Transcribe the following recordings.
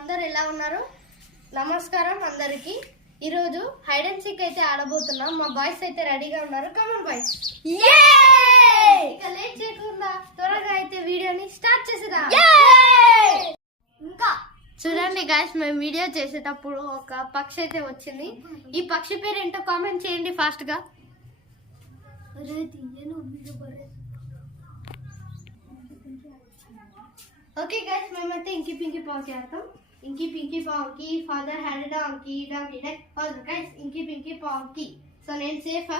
అందరు ఎలా ఉన్నారు? నమస్కారం అందరికి. ఈరోజు హైడ్ అండ్ సీక్ అయితే ఆడబోతున్నాం. మా బాయ్స్ అయితే రెడీగా ఉన్నారు. కమాన్ బాయ్స్, ఇక లేట్ చేయకుండా త్వరగా అయితే వీడియోని స్టార్ట్ చేసేదా. ఇంకా చూడండి గాయ్స్, మేము వీడియో చేసేటప్పుడు ఒక పక్షి అయితే వచ్చింది. ఈ పక్షి పేరు ఏంటో కామెంట్ చేయండి ఫాస్ట్ గా. ఓకే గైస్, మేమైతే ఇంకి పింకి పాంకి ఆడతాం. Inky pinky ponky father had donkey donkey duck father guys inky pinky ponky. So నేను సేఫ్.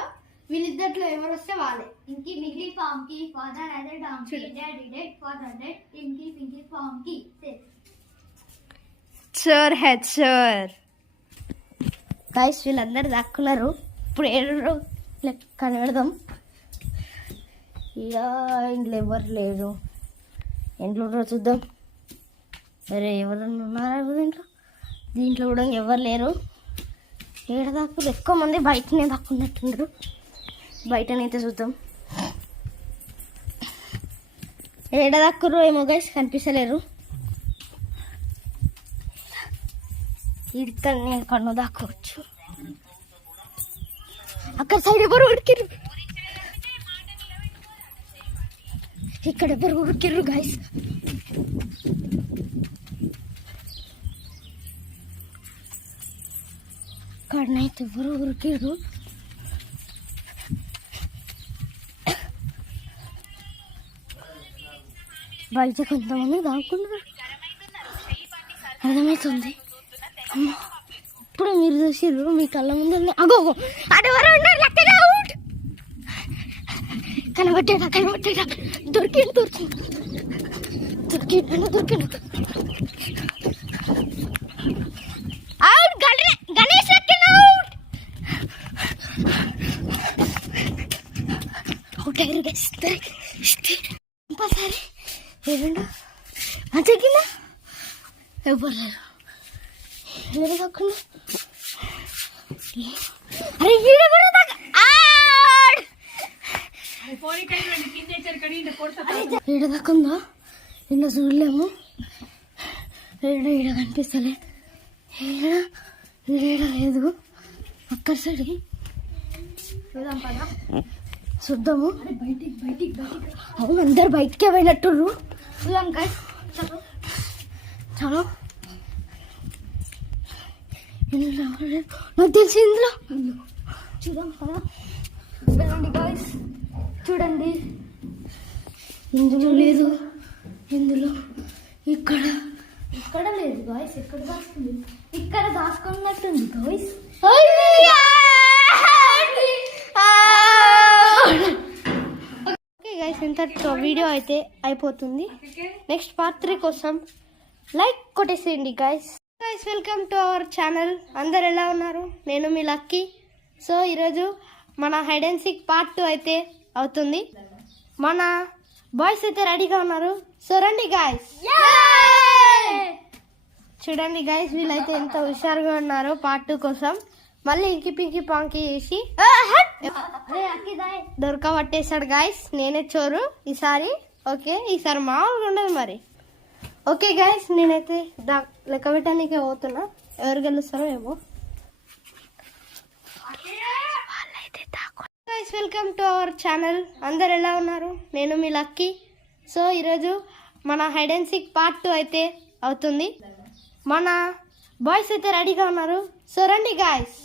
వీళ్ళిద్దట్లో ఎవరు వస్తే వాళ్ళే. Inky pinky ponky father had donkey daddy duck father duck inky pinky ponky safe. Sir head sir guys వీళ్ళందరూ దక్కున్నారు. ఇప్పుడు ఏడు కనబడదాం. ఇలా ఇంట్లో ఎవరు లేరు. ఇంట్లో చూద్దాం. వేరే ఎవరన్నా ఉన్నారా దీంట్లో కూడా ఎవరు లేరు. ఏడ దాక్కులు ఎక్కువ మంది బయటనే దాక్కున్నట్టున్నారు. బయటనైతే చూద్దాం. ఏడ దాక్కురు ఏమో గైస్ కనిపిస్తలేరు. ఇక్కడనే కన్ను దాక్కోవచ్చు. అక్కడ సైడ్ ఎవరు ఉడికిరు, ఇక్కడ ఎవరు ఉడికిర్రు గైస్. ఇక్కడనైతే ఎవరు ఉరికిర్రు. బయట కొంతమంది దాక్కున్నారు అర్థమవుతుంది. ఇప్పుడు మీరు చూసిర్రు మీ కళ్ళ ముందు. అగో అడెవరు కనబట్టేదా దొరికిండు. గణేష్ అవుట్ అయ్యారు గైస్. కంపల్సరీ ఏమండు అంతకిందా ఎవరు లేరు. ఎవరు కాకుండా అరే ఈడెవరు ఈడ దాకుందా నిన్న చూడలేము. ఈడ కనిపిస్తలే. ఈడ లేదు. అక్కడ సైడ్ చూద్దాం పదా. చూద్దాము. అవును అందరు బయటికే పోయినట్టుర్రు. చూద్దాం గైస్. చలో నాకు తెలిసి ఇందులో చూద్దాం పదా. వెళ్ళండి గైస్. చూడండి ఇందులో లేదు. ఇందులో ఇక్కడ లేదు గాయస్. ఎక్కడ దాచుకుంది? ఇక్కడ దాచుకున్నట్టుంది గాయస్. ఓకే గైస్, ఇంతటితో వీడియో అయితే అయిపోతుంది. నెక్స్ట్ పార్ట్ 3 కోసం లైక్ కొట్టేసేయండి guys. Welcome to our channel. అందరు ఎలా ఉన్నారు? నేను మీ లక్కీ. సో ఈరోజు మన హైడ్ అండ్ సీక్ పార్ట్ 2 అయితే అవుతుంది. మన బాయ్స్ అయితే రెడీగా ఉన్నారు. సో రండి గాయస్. చూడండి గైస్, వీళ్ళైతే ఎంత హుషారుగా ఉన్నారో పార్ట్ 2 కోసం. మళ్ళీ ఇంకి పింకి పాంకి చేసి దొరకబట్టేశాడు గాయస్. నేనే చోరు ఈసారి. ఓకే ఈసారి మామూలుగా ఉండదు మరి. ఓకే గైస్, నేనైతే లెక్క పెట్టడానికే పోతున్నా. ఎవరు గెలుస్తారో ఏమో. Guys welcome to our channel. అందరు ఎలా ఉన్నారు? నేను మీ లక్కీ. సో ఈరోజు మన హైడ్ అండ్ సీక్ పార్ట్ 2 అయితే అవుతుంది. మన బాయ్స్ అయితే రెడీగా ఉన్నారు. సో రండి గాయస్.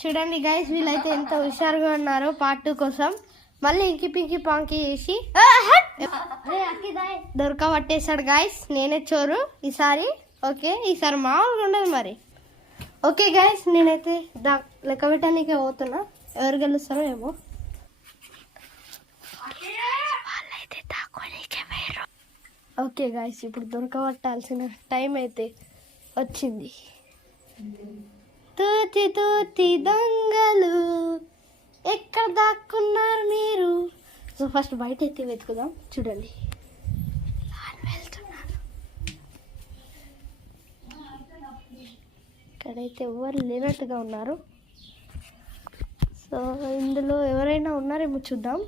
చూడండి గైస్, వీళ్ళైతే ఎంత హుషారుగా ఉన్నారో పార్ట్ 2 కోసం. మళ్ళీ ఇంకి పింకి పాంకి చేసి దొరకబట్టేశాడు గాయస్. నేనే చోరు ఈసారి. ఓకే ఈసారి మామూలుగా ఉండదు మరి. ఓకే గైస్, నేనైతే లెక్క పెట్టడానికే పోతున్నా. ఎవరు గెలుస్తారో ఏమో. ఓకే గైస్, ఇప్పుడు దొరకబట్టాల్సిన టైం అయితే వచ్చింది. తూతి తూతి దొంగలు ఎక్కడ దాక్కున్నారు మీరు? సో ఫస్ట్ బయట అయితే వెతుకుదాం. చూడండి వెళ్తున్నాను. ఇక్కడైతే ఎవరు లేనట్టుగా ఉన్నారు. సో ఇందులో ఎవరైనా ఉన్నారేమో చూద్దాం.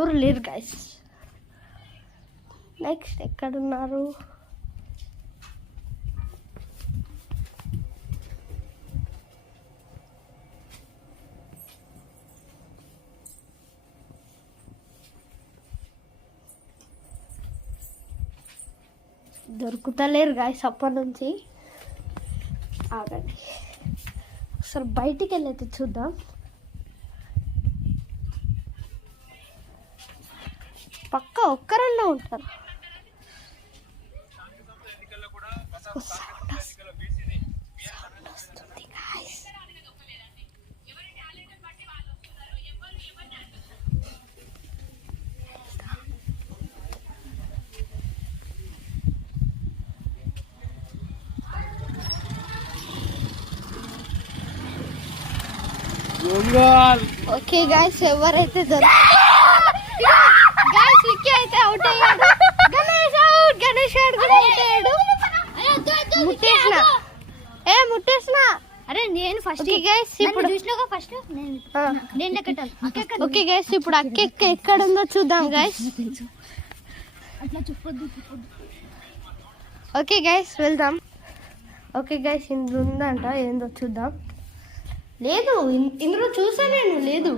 ఎవరు లేరు గైస్. నెక్స్ట్ ఎక్కడున్నారు? దొరుకుతలేరు గాయస్ అప్పటి నుంచి. ఆగండి ఒకసారి బయటికి వెళ్ళైతే చూద్దాం. పక్క ఒక్కరన్నా ఉంటారు. ఓకే గాయస్ ఎవరైతే గాయస్ విక్కీ అయితే అవుట్ అయ్యాడు. గణేష్ అవుట్. గణేష్ కూడా అవుట్ అయ్యాడు. ముట్టేసిన. అరే నేను ఫస్ట్ గైస్ ఇప్పుడు చూసినాక ఫస్ట్ నేను ఎక్కటాను. ఓకే గైస్ ఇప్పుడు అక్క ఎక్కడ ఉందో చూద్దాం గైస్. ఓకే గైస్ వెళ్దాం. ఓకే గైస్ ఇందులో ఉందంట, ఏందో చూద్దాం. లేదు ఇందులో చూసా నేను, లేదు.